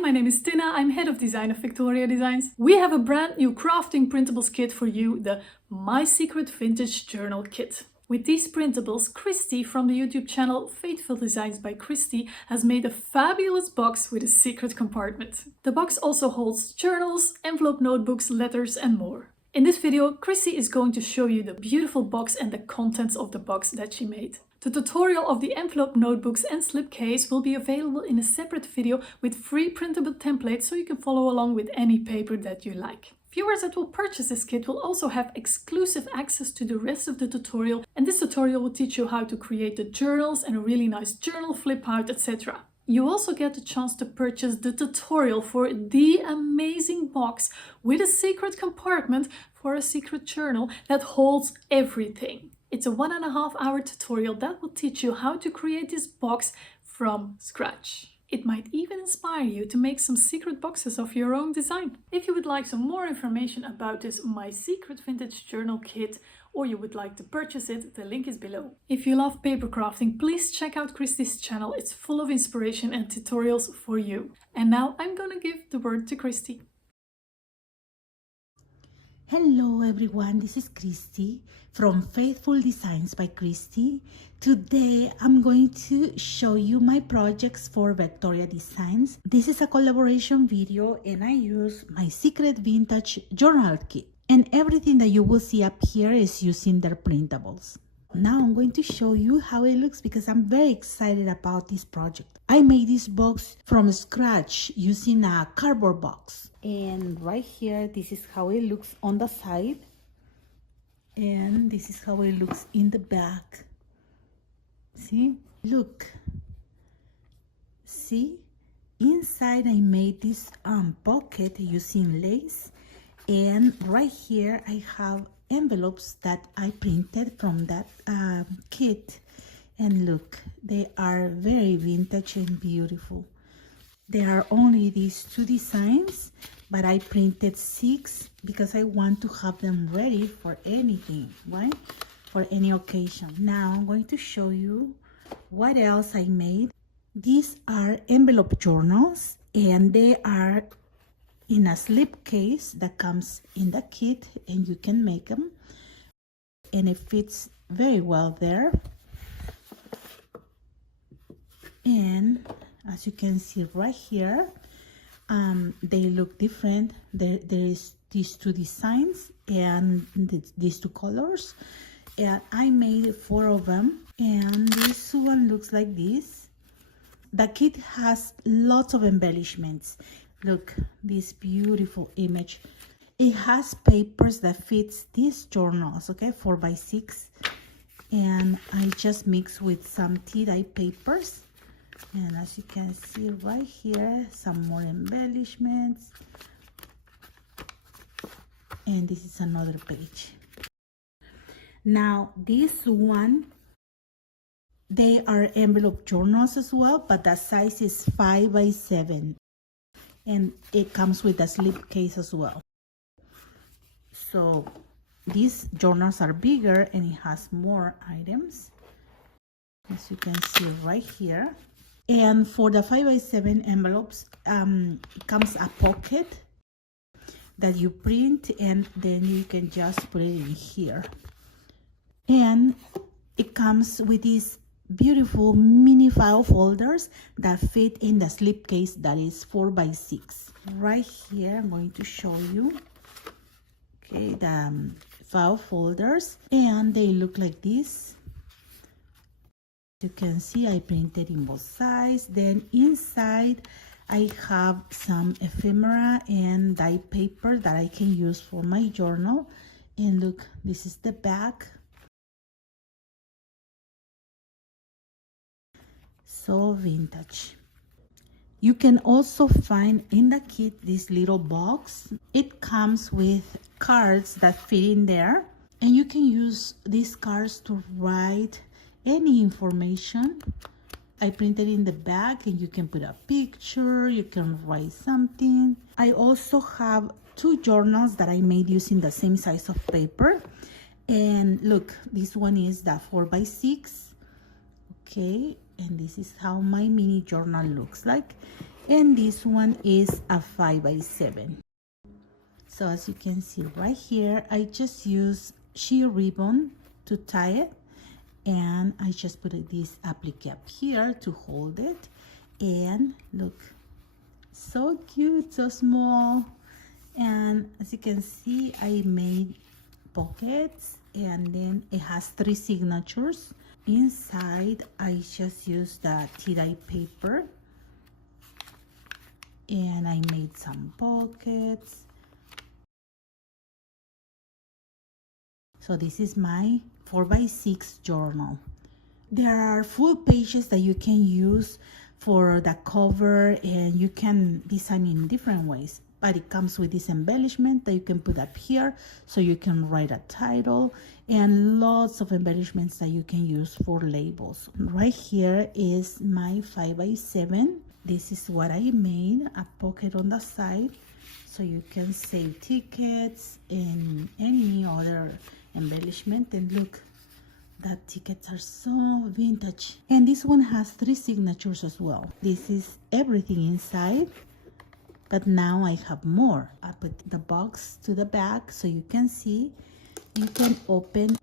my name is Tina. I'm head of design of Victoria Designs. We have a brand new crafting printables kit for you, the My Secret Vintage Journal Kit. With these printables, Christy from the YouTube channel Faithful Designs by Christy has made a fabulous box with a secret compartment. The box also holds journals, envelope notebooks, letters and more. In this video, Christy is going to show you the beautiful box and the contents of the box that she made. The tutorial of the envelope notebooks and slipcase will be available in a separate video with free printable templates so you can follow along with any paper that you like. Viewers that will purchase this kit will also have exclusive access to the rest of the tutorial, and this tutorial will teach you how to create the journals and a really nice journal flip out, etc. You also get the chance to purchase the tutorial for the amazing box with a secret compartment for a secret journal that holds everything. It's a 1.5 hour tutorial that will teach you how to create this box from scratch. It might even inspire you to make some secret boxes of your own design. If you would like some more information about this My Secret Vintage Journal Kit, or you would like to purchase it, the link is below. If you love paper crafting, please check out Christy's channel. It's full of inspiration and tutorials for you. And now I'm gonna give the word to Christy. Hello everyone, this is Christy from Faithful Designs by Christy. Today I'm going to show you my projects for Victoria Designs. This is a collaboration video and I use My Secret Vintage Journal Kit. And everything that you will see up here is using their printables. Now I'm going to show you how it looks because I'm very excited about this project. I made this box from scratch using a cardboard box. And right here, this is how it looks on the side. And this is how it looks in the back. See? Look. See? Inside I made this pocket using lace. And right here I have envelopes that I printed from that kit. And look, they are very vintage and beautiful. There are only these 2 designs, but I printed 6 because I want to have them ready for anything, right? For any occasion. Now I'm going to show you what else I made. These are envelope journals and they are in a slipcase that comes in the kit and you can make them. And it fits very well there. And as you can see right here, they look different. There is these 2 designs and these 2 colors. And I made 4 of them. And this one looks like this. The kit has lots of embellishments. Look, this beautiful image. It has papers that fits these journals, okay, 4x6. And I just mixed with some tie-dye papers. And as you can see right here, some more embellishments. And this is another page. Now this one, they are envelope journals as well, but the size is 5x7. And it comes with a slipcase as well. So these journals are bigger and it has more items, as you can see right here. And for the 5x7 envelopes, comes a pocket that you print and then you can just put it in here. And it comes with these beautiful mini file folders that fit in the slipcase that is 4x6. Right here, I'm going to show you, okay, the file folders, and they look like this. You can see I printed in both sides. Then inside I have some ephemera and dye paper that I can use for my journal. And look, this is the back. So vintage. You can also find in the kit this little box. It comes with cards that fit in there. And you can use these cards to write any information. I printed in the back and you can put a picture, you can write something. I also have 2 journals that I made using the same size of paper. And look, this one is the 4x6. Okay, and this is how my mini journal looks like. And this one is a 5x7. So as you can see right here, I just use sheer ribbon to tie it, and I just put this applique up here to hold it. And look, so cute, so small. And as you can see, I made pockets, and then it has 3 signatures. Inside I just used the tie-dye paper, and I made some pockets. So this is my 4x6 journal. There are full pages that you can use for the cover, and you can design in different ways, but it comes with this embellishment that you can put up here so you can write a title, and lots of embellishments that you can use for labels. Right here is my 5x7. This is what I made, a pocket on the side so you can save tickets and any other embellishment. And look, the tickets are so vintage. And this one has 3 signatures as well. This is everything inside, but now I have more. I put the box to the back so you can see. You can open,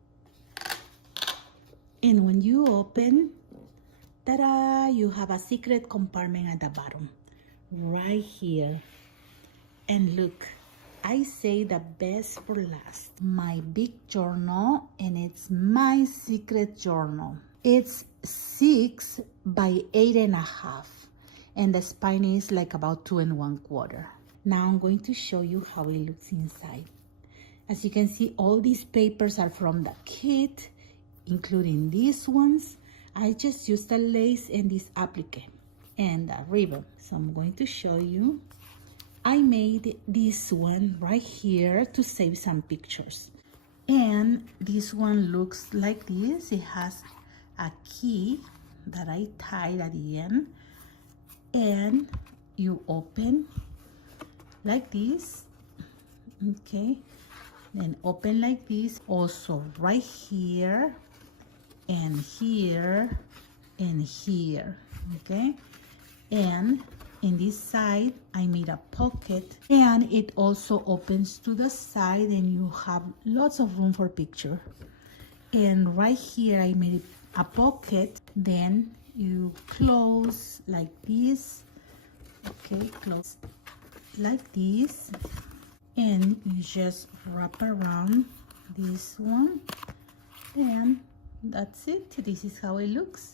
and when you open, ta-da, you have a secret compartment at the bottom right here. And look, I say the best for last, my big journal, and it's my secret journal. It's 6 by 8.5, and the spine is like about 2 1/4. Now I'm going to show you how it looks inside. As you can see, all these papers are from the kit, including these ones. I just used the lace and this applique and the ribbon. So I'm going to show you. I made this one right here to save some pictures. And this one looks like this. It has a key that I tied at the end. And you open like this. Okay. Then open like this. Also right here and here and here. Okay. And in this side, I made a pocket, and it also opens to the side, and you have lots of room for picture. And right here, I made a pocket. Then you close like this. Okay, close like this, and you just wrap around this one, and that's it. This is how it looks.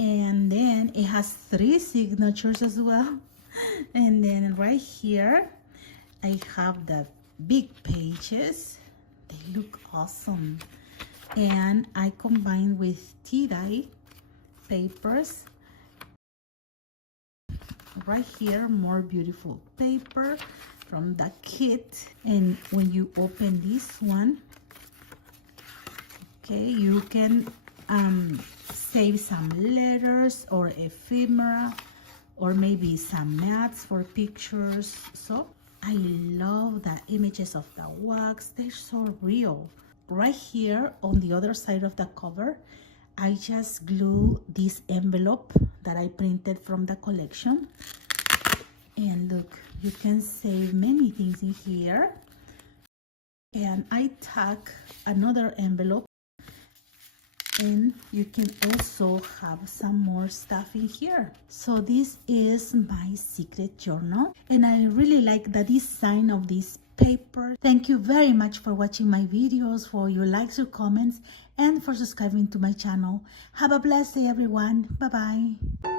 And then it has 3 signatures as well. And then right here, I have the big pages. They look awesome. And I combined with tie-dye papers. Right here, more beautiful paper from the kit. And when you open this one, okay, you can save some letters or ephemera, or maybe some mats for pictures. So I love the images of the wax. They're so real. Right here on the other side of the cover, I just glue this envelope that I printed from the collection. And look, you can save many things in here. And I tack another envelope, and you can also have some more stuff in here. So this is my secret journal, and I really like the design of this paper. Thank you very much for watching my videos, for your likes, your comments, and for subscribing to my channel. Have a blessed day, everyone. Bye-bye.